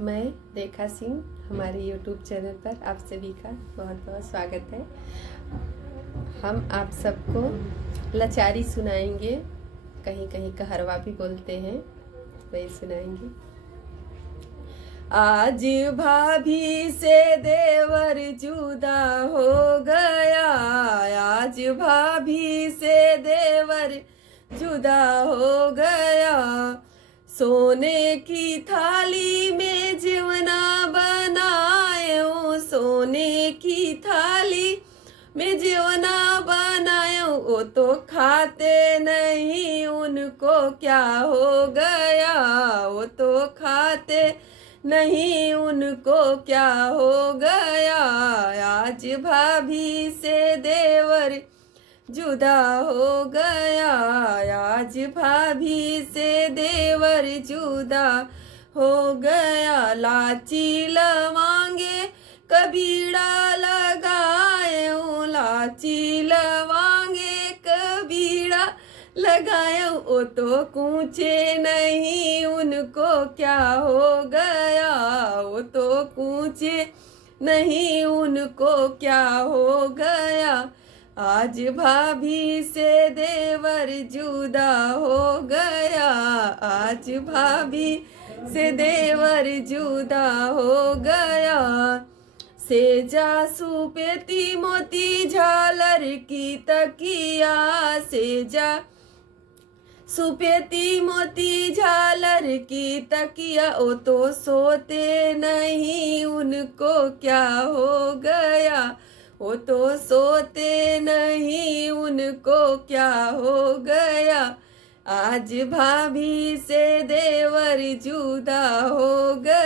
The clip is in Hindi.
मैं रेखा सिंह, हमारे YouTube चैनल पर आप सभी का बहुत बहुत स्वागत है। हम आप सबको लाचारी सुनाएंगे, कहीं कहीं कहरवा भी बोलते हैं, वही सुनाएंगे। आज भाभी से देवर जुदा हो गया, आज भाभी से देवर जुदा हो गया। सोने की थाली में जीवना बनायो, सोने की थाली में जीवना बनायो। वो तो खाते नहीं, उनको क्या हो गया, वो तो खाते नहीं, उनको क्या हो गया। आज भाभी से देवर जुदा हो गया, आज भाभी से देवर जुदा हो गया। लाची लवांगे कबीड़ा लगाए, लाची लवांगे कबीड़ा लगाए। वो तो कूचे नहीं, उनको क्या हो गया, वो तो कूचे नहीं, उनको क्या हो गया। आज भाभी से देवर जुदा हो गया, आज भाभी से देवर जुदा हो गया। सेजा सुपेती मोती झालर की तकिया, सेजा सुपेती मोती झालर की तकिया। ओ तो सोते नहीं, उनको क्या हो गया, वो तो सोते नहीं, उनको क्या हो गया। आज भाभी से देवर जुदा हो गया।